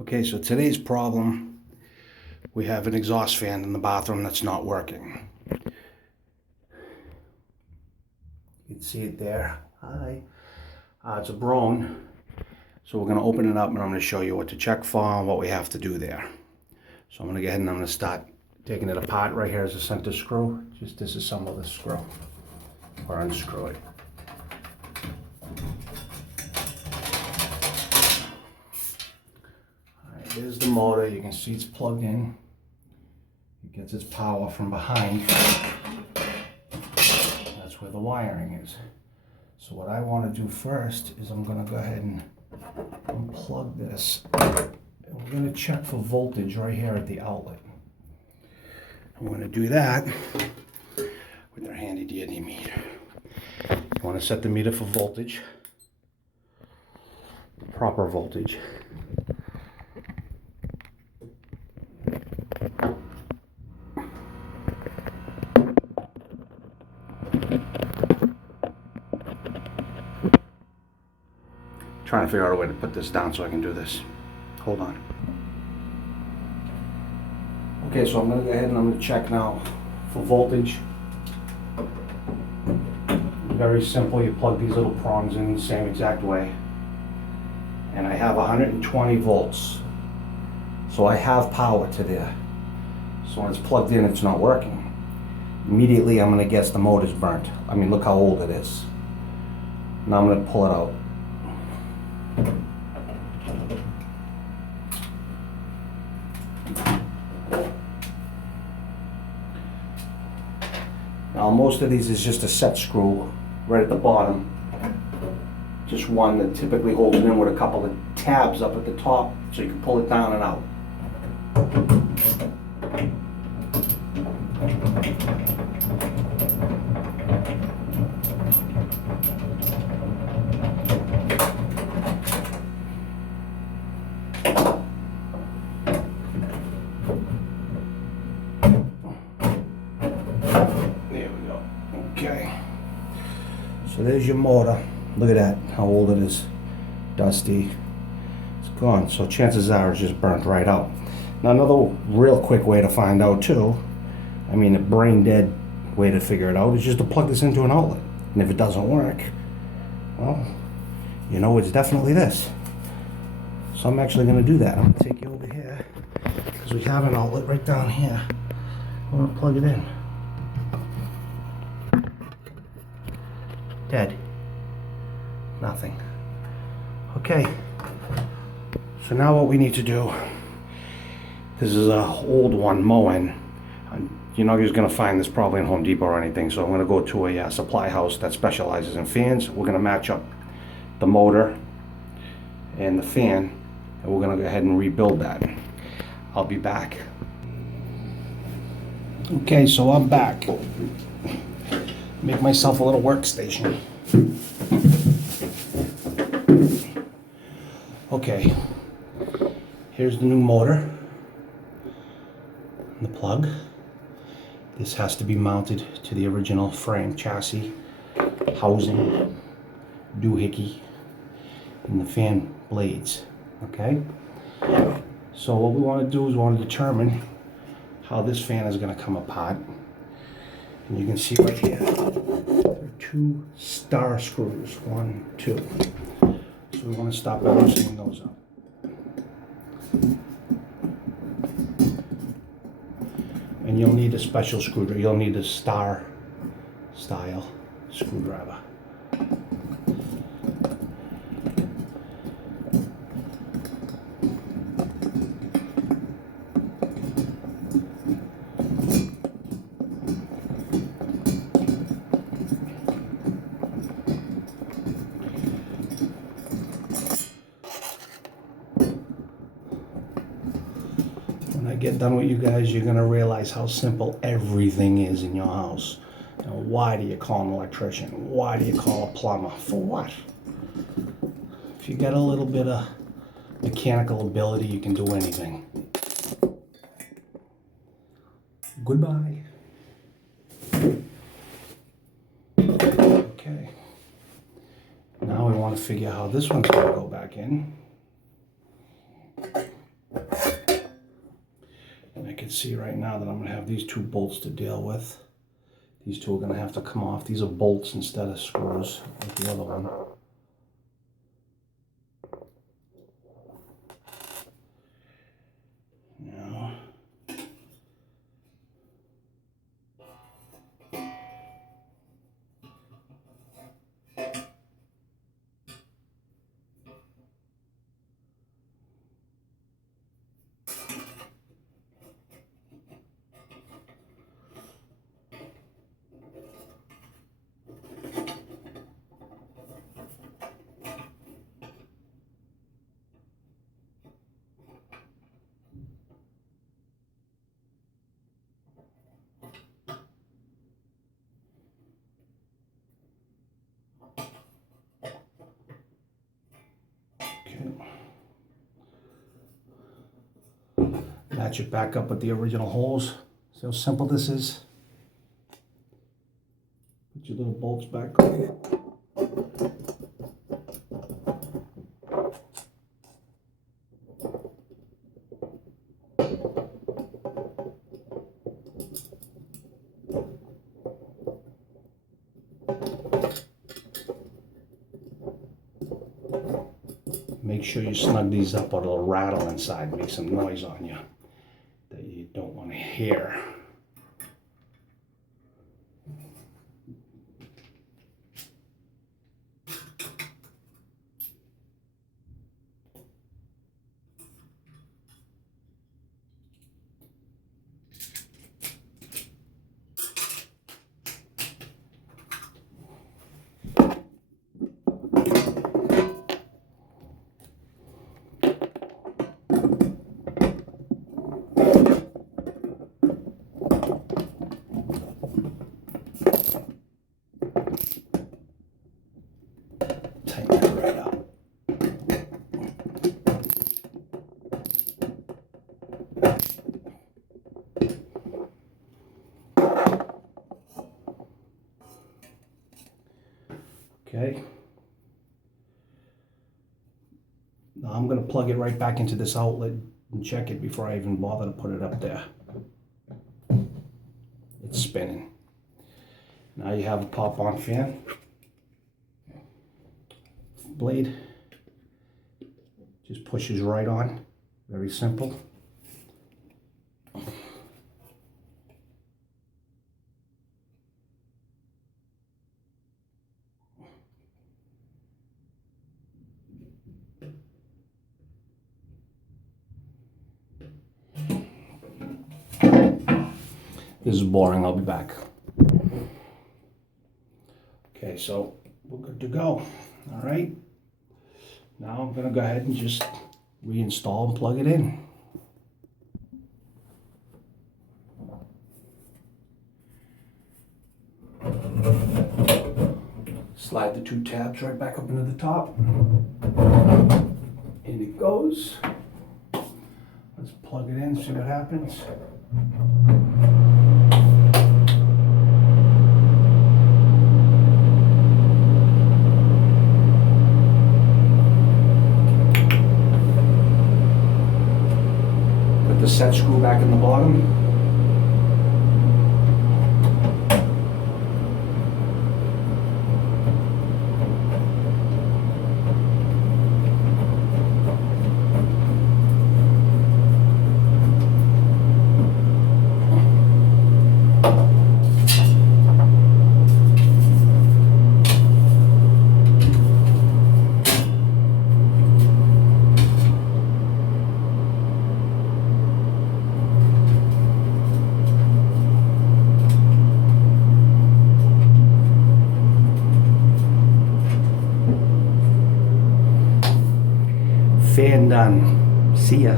Okay, so today's problem, we have an exhaust fan in the bathroom that's not working. You can see it there. Hi. It's a Brown. So we're going to open it up and I'm going to show you what to check for and what we have to do there. So I'm going to go ahead and I'm going to start taking it apart. Right here is the center screw. Just disassemble the screw or unscrew it. There's the motor. You can see it's plugged in. It gets its power from behind. That's where the wiring is. So what I want to do first is I'm going to go ahead and unplug this. And we're going to check for voltage right here at the outlet. I'm going to do that with our handy dandy meter. You want to set the meter for voltage, the proper voltage. Trying to figure out a way to put this down so I can do this. Hold on. Okay, so I'm going to go ahead and I'm going to check now for voltage. Very simple. You plug these little prongs in the same exact way. And I have 120 volts. So I have power to there. So when it's plugged in, it's not working. Immediately I'm going to guess the motor's burnt. I mean, look how old it is. Now I'm going to pull it out. Now most of these is just a set screw right at the bottom. Just one that typically holds it in with a couple of tabs up at the top so you can pull it down and out. Okay, so there's your motor. Look at that, how old it is. Dusty. It's gone. So chances are it's just burnt right out. Now another real quick way to find out too, I mean a brain dead way to figure it out, is just to plug this into an outlet. And if it doesn't work, well, you know it's definitely this. So I'm actually going to do that. I'm going to take you over here, because we have an outlet right down here. I'm going to plug it in. Dead. Nothing. Okay. So now what we need to do, this is an old one, Moen. You're not just going to find this probably in Home Depot or anything, so I'm going to go to a supply house that specializes in fans. We're going to match up the motor and the fan, and we're going to go ahead and rebuild that. I'll be back. Okay, so I'm back. Make myself a little workstation. Okay, here's the new motor, the plug. This has to be mounted to the original frame chassis, housing, doohickey, and the fan blades, okay? So what we want to do is we want to determine how this fan is going to come apart. And you can see right here, there are 2 star screws, 1, 2. So we want to stop by loosening those up. And you'll need a special screwdriver. You'll need a star style screwdriver. When I get done with you guys, you're going to realize how simple everything is in your house. You know, why do you call an electrician? Why do you call a plumber? For what? If you got a little bit of mechanical ability, you can do anything. Goodbye. Okay. Now we want to figure out how this one's going to go back in. can see right now that I'm going to have these two bolts to deal with. These two are going to have to come off. These are bolts instead of screws, like the other one. Now, match it back up with the original holes. See how simple this is? Put your little bolts back on. Make sure you snug these up or it'll rattle inside and make some noise on you that you don't want to hear. Tighten that right up. Okay. Now I'm going to plug it right back into this outlet and check it before I even bother to put it up there. It's spinning. Now you have a pop-on fan. Blade just pushes right on. Very simple. This is boring, I'll be back. Okay, so we're good to go. All right. Now I'm going to go ahead and just reinstall and plug it in. Slide the two tabs right back up into the top. In it goes. Let's plug it in, see what happens. Put the set screw back in the bottom. Fan done. See ya.